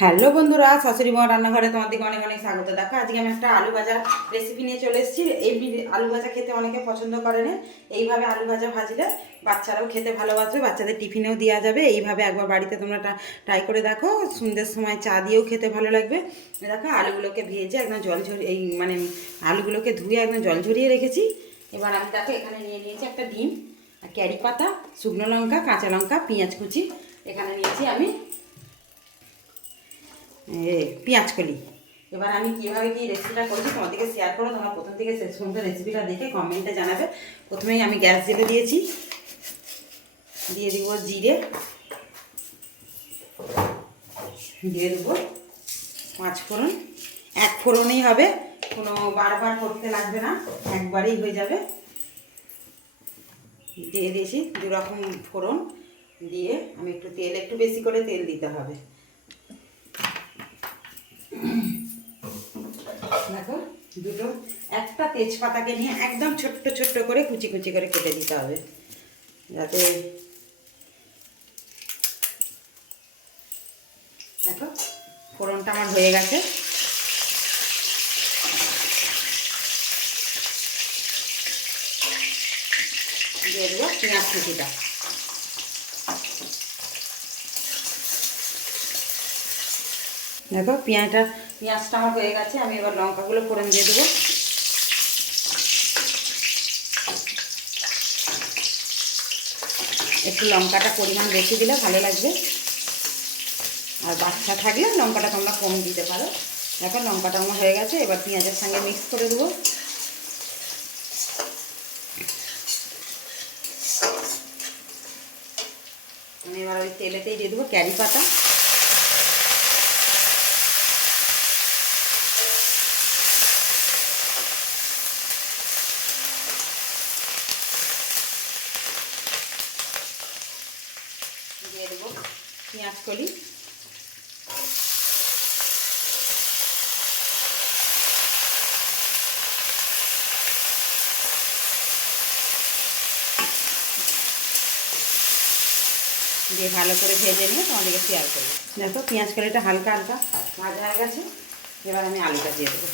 Hello বন্ধুরা, শাশুড়ি মা রান্নাঘরে তোমাদেরকে অনেক অনেক স্বাগত। দেখো আজকে আমি একটা আলু ভাজা রেসিপি নিয়ে চলে এসেছি। এই আলু ভাজা খেতে অনেকে পছন্দ করে না। এইভাবে আলু ভাজা ভাজলে বাচ্চারাও খেতে ভালোবাসবে, বাচ্চাদের টিফিনেও দেওয়া যাবে। এইভাবে একবার বাড়িতে তোমরা ট্রাই করে দেখো, সন্ধ্যের সময় চা দিয়েও খেতে ভালো লাগবে। দেখো আলুগুলোকে ভেজে একদম জল ঝরিয়ে আলুগুলোকে ধুয়ে একদম জল ঝরিয়ে রেখেছি। এবার আমি দেখো এখানে নিয়ে নিয়েছি একটা ডিম, ক্যারি পাতা, শুকনো লঙ্কা, কাঁচা লঙ্কা, পেঁয়াজ কুচি এখানে নিয়েছি আমি, পেঁয়াজ কলি। এবার আমি কীভাবে কী রেসিপিটা করেছি তোমাদেরকে শেয়ার করো। তোমরা প্রথম থেকে শেষ পর্যন্ত রেসিপিটা দেখে কমেন্টে জানাবে। প্রথমেই আমি গ্যাস জেলে দিয়েছি, দিয়ে দিব জিরে, দিয়ে দেবো 5 ফোড়ন। 1 ফোড়নেই হবে, কোনো বারবার করতে লাগবে না, একবারেই হয়ে যাবে। দিয়ে দিয়েছি 2 রকম ফোড়ন। দিয়ে আমি একটু বেশি করে তেল দিতে হবে। দেখো একটা তেজপাতাকে নিয়ে একদম ছোট্ট ছোট্ট করে কুচি কুচি করে কেটে দিতে হবে, যাতে দেখো ফোড়নটা আমার হয়ে গেছে। দিয়ে দেবো পেঁয়াজ কুচিটা। দেখো পেঁয়াজটা আমার হয়ে গেছে। আমি এবার লঙ্কাগুলো ফোড়ন দিয়ে দেবো। একটু লঙ্কাটা পরিমাণ বেশি দিলে ভালো লাগবে, আর বাচ্চা থাকলে লঙ্কাটা তোমরা কম দিতে পারো। দেখো লঙ্কাটা আমার হয়ে গেছে। এবার পেঁয়াজের সঙ্গে মিক্স করে দেবো। আমি এবার ওই তেলেতেই দিয়ে দেবো ক্যারি পাতা। দিয়ে দেবো পেঁয়াজ কলি। দিয়ে ভালো করে ভেজে নিয়ে তোমাদেরকে শেয়ার করবো। দেখো পেঁয়াজ কলিটা হালকা হালকা ভাজা হয়ে গেছে। এবার আমি আলুটা দিয়ে দেবো।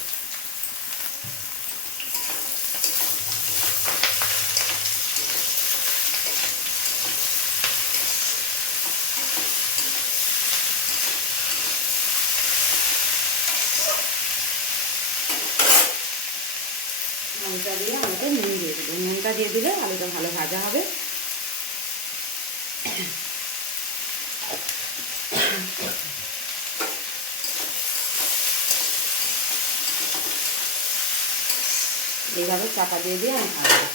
আলুটা দিয়ে আলুটা নুন দিয়ে দেবো। নুনটা দিয়ে দিলে আলুটা ভালো ভাজা হবে। এইভাবে চাপা দিয়ে দিয়ে আমি ভাজবো।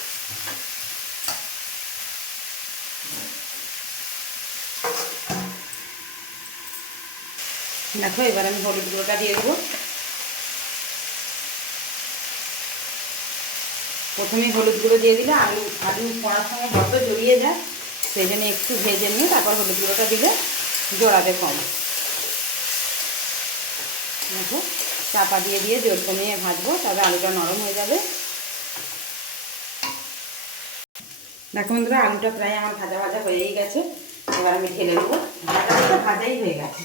দেখো এবার আমি হলুদ গুঁড়োটা দিয়ে দেবো। প্রথমেই হলুদ গুঁড়ো দিয়ে দিলে আলু পড়ার সময় যত জড়িয়ে যায়, সেই জন্য একটু ভেজে নিয়ে তারপর হলুদ গুঁড়োটা দিলে জড়াবে কম। দেখো চাপা দিয়ে দিয়ে জোর কমিয়ে ভাজবো, তবে আলুটা নরম হয়ে যাবে। দেখো বন্ধুরা আলুটা প্রায় আমার ভাজা ভাজা হয়েই গেছে। এবার আমি ঢেলে দেবো। ভাজাটা ভাজাই হয়ে গেছে।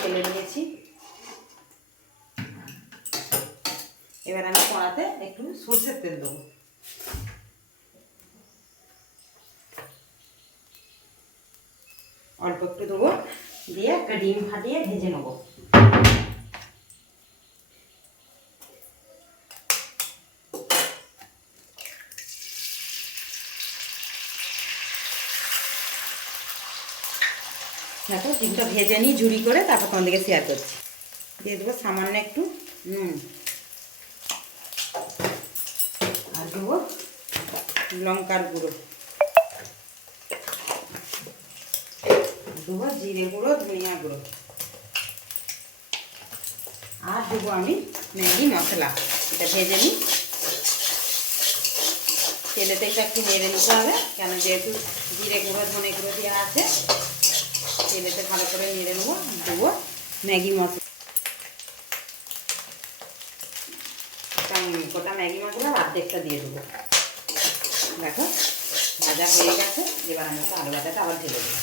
ঢেলে নিয়েছি। এবার আমি কড়াতে একটু সরষের তেল দেবো। অল্প একটু দেবো, দিয়ে একটা ডিম ফাটিয়ে ভেজে নেবো। দেখো ডিমটা ভেজে নিই ঝুরি করে, তারপর তোমাদেরকে শেয়ার করছি। দিয়ে দেবো সামান্য একটু নুন, আর দেবো লঙ্কার গুঁড়ো, দেবো জিরে গুঁড়ো, ধনিয়া গুঁড়ো, আর দেবো আমি ম্যাগি মশলা। এটা ভেজে নিই। তেলেতে একটু নেড়ে নিতে হবে, কেন যেহেতু জিরে গুঁড়ো ধনে গুঁড়ো দেওয়া আছে। তেলেতে ভালো করে নেড়ে নেবো। দেবো ম্যাগি মশলা গোটা ম্যাগি মশলার অর্ধেকটা দিয়ে দেবো। দেখো ভাজা হয়ে গেছে, এবার আমি একটু আলু ভাজাটা আবার ঢেলে দেবো।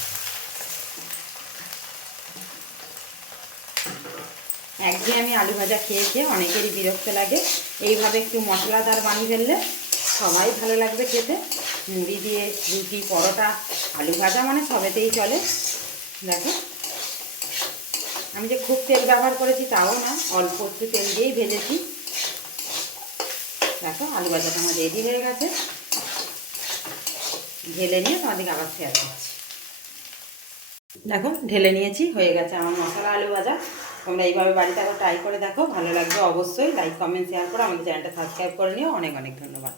একঘেয়ে আমি আলু ভাজা খেয়ে খেয়ে অনেকেরই বিরক্ত লাগে, এইভাবে একটু মশলাদার বানিয়ে ফেললে সবাই ভালো লাগবে খেতে। মুড়ি দিয়ে, রুটি, পরোটা, আলু ভাজা মানে সবেতেই চলে। দেখো আমি যে খুব তেল ব্যবহার করেছি তাও না, অল্প একটু তেল দিয়েই ভেজেছি। দেখো আলু ভাজাটা আমার রেডি হয়ে গেছে, ঢেলে নিয়ে তোমাদেরকে আবার শেয়ার করছি। দেখো ঢেলে নিয়েছি, হয়ে গেছে আমার মশলা আলু ভাজা। তোমরা এইভাবে বাড়িতে আবার ট্রাই করে দেখো, ভালো লাগবে অবশ্যই। লাইক, কমেন্ট, শেয়ার করো, আমাদের চ্যানেলটা সাবস্ক্রাইব করে নিও। অনেক অনেক ধন্যবাদ।